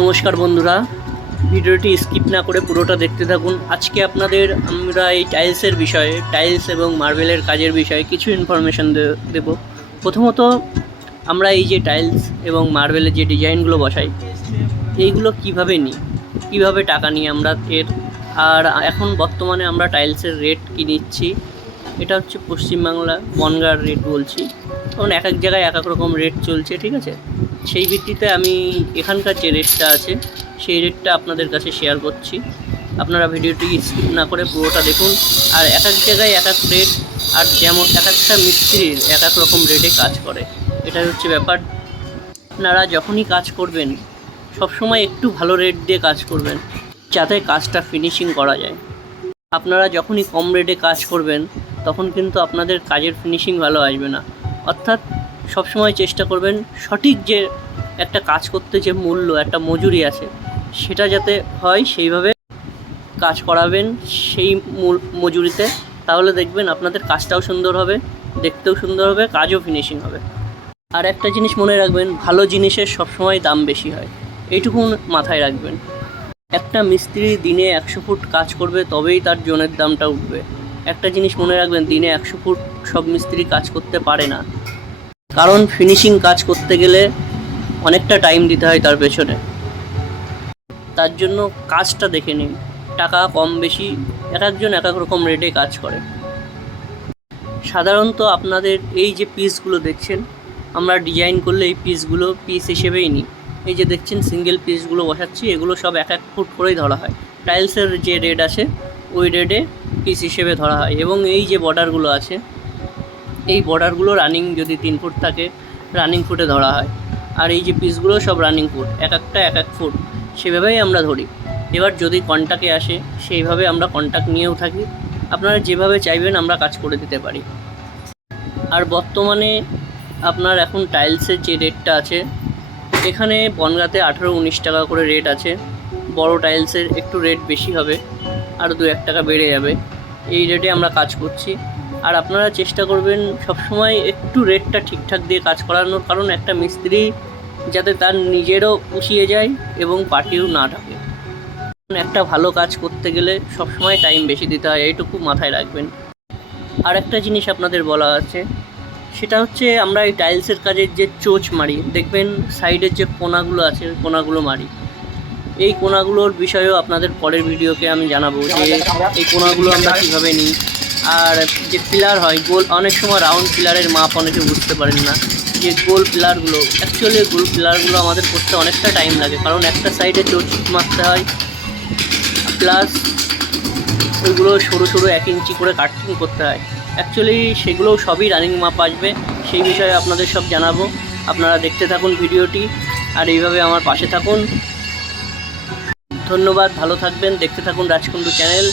নমস্কার বন্ধুরা, ভিডিওটি স্কিপ না করে পুরোটা দেখতে থাকুন। আজকে আপনাদের আমরা এই টাইলসের বিষয়ে, টাইলস এবং মার্বেলের কাজের বিষয়ে কিছু ইনফরমেশান দেব। প্রথমত আমরা এই যে টাইলস এবং মার্বেলের যে ডিজাইনগুলো বসাই, এইগুলো কিভাবে নিই, কিভাবে টাকা নিই আমরা এর, আর এখন বর্তমানে আমরা টাইলসের রেট কী নিচ্ছি। এটা হচ্ছে পশ্চিমবাংলা বনগাঁর রেট বলছি, কারণ এক এক জায়গায় এক এক রকম রেট চলছে, ঠিক আছে। সেই ভিত্তিতে আমি এখানকার যে রেটটা আছে সেই রেটটা আপনাদের কাছে শেয়ার করছি। আপনারা ভিডিওটি স্কিপ না করে পুরোটা দেখুন। আর এক এক জায়গায় এক এক রেট, আর যেমন এক একটা মিস্ত্রির এক এক রকম রেটে কাজ করে, এটাই হচ্ছে ব্যাপার। আপনারা যখনই কাজ করবেন সবসময় একটু ভালো রেট দিয়ে কাজ করবেন, যাতে কাজটা ফিনিশিং করা যায়। আপনারা যখনই কম রেটে কাজ করবেন তখন কিন্তু আপনাদের কাজের ফিনিশিং ভালো আসবে না। অর্থাৎ সবসময় চেষ্টা করবেন সঠিক যে একটা কাজ করতে যে মূল্য, একটা মজুরি আছে, সেটা যাতে হয় সেইভাবে কাজ করাবেন সেই মজুরিতে। তাহলে দেখবেন আপনাদের কাজটাও সুন্দর হবে, দেখতেও সুন্দর হবে, কাজও ফিনিশিং হবে। আর একটা জিনিস মনে রাখবেন, ভালো জিনিসের সবসময় দাম বেশি হয়, এইটুকু মাথায় রাখবেন। একটা মিস্ত্রি দিনে 100 ফুট কাজ করবে তবেই তার জনের দামটা উঠবে। একটা জিনিস মনে রাখবেন, দিনে 100 ফুট সব মিস্ত্রি কাজ করতে পারে না, কারণ ফিনিশিং কাজ করতে গেলে অনেকটা টাইম দিতে হয় তার পেছনে। তার জন্য কাজটা দেখে নিন, টাকা কম বেশি এক একজন এক এক রকম রেটে কাজ করে। সাধারণত আপনাদের এই যে পিসগুলো দেখছেন, আমরা ডিজাইন করলে এই পিসগুলো পিস হিসেবেই নিই। এই যে দেখছেন সিঙ্গেল পিসগুলো বসাচ্ছি, এগুলো সব 1 ফুট করেই ধরা হয়। টাইলসের যে রেট আছে ওই রেটে পিস হিসেবে ধরা হয়। এবং এই যে বর্ডারগুলো আছে, এই বর্ডারগুলো রানিং যদি 3 ফুট থাকে রানিং ফুটে ধরা হয়। আর এই যে পিসগুলো সব রানিং ফুট, এক একটা 1 ফুট, সেভাবেই আমরা ধরি। এবার যদি কন্ট্রাক্টে আসে সেইভাবে আমরা কন্ট্রাক্ট নিয়েও থাকি। আপনারা যেভাবে চাইবেন আমরা কাজ করে দিতে পারি। আর বর্তমানে আপনার এখন টাইলসের যে রেটটা আছে, এখানে বনগাঁতে 18-19 টাকা করে রেট আছে। বড় টাইলসের একটু রেট বেশি হবে, আরও 2-1 টাকা বেড়ে যাবে। এই রেটে আমরা কাজ করছি। আর আপনারা চেষ্টা করবেন সবসময় একটু রেটটা ঠিকঠাক দিয়ে কাজ করানোর, কারণ একটা মিস্ত্রি যাতে তার নিজেরও পুষিয়ে যায় এবং পার্টিও না থাকে। একটা ভালো কাজ করতে গেলে সবসময় টাইম বেশি দিতে হয়, এইটুকু মাথায় রাখবেন। আর একটা জিনিস আপনাদের বলা আছে, সেটা হচ্ছে আমরা এই টাইলসের কাজের যে চোচ মারি, দেখবেন সাইডের যে কোনাগুলো আছে ওই কোনাগুলো মারি। এই কোনাগুলোর বিষয়েও আপনাদের পরের ভিডিওকে আমি জানাবো যে এই কোনাগুলো আমরা কীভাবে নিই। আর যে পিলার হয় গোল, অনেক সময় রাউন্ড পিলারের মাপ অনেকে বুঝতে পারেন না। যে গোল পিলারগুলো, অ্যাকচুয়ালি গোল পিলারগুলো আমাদের করতে অনেকটা টাইম লাগে, কারণ একটা সাইডে চোচ মারতে হয়, প্লাস ওইগুলো সরু সরু 1 ইঞ্চি করে কাটিং করতে হয়। অ্যাকচুয়ালি সেগুলো সবই রানিং মাপ আসবে, সেই বিষয়ে আপনাদের সব জানাবো। আপনারা দেখতে থাকুন ভিডিওটি আর এইভাবে আমার পাশে থাকুন। ধন্যবাদ, ভালো থাকবেন, দেখতে থাকুন রাজকুণ্ডু চ্যানেল।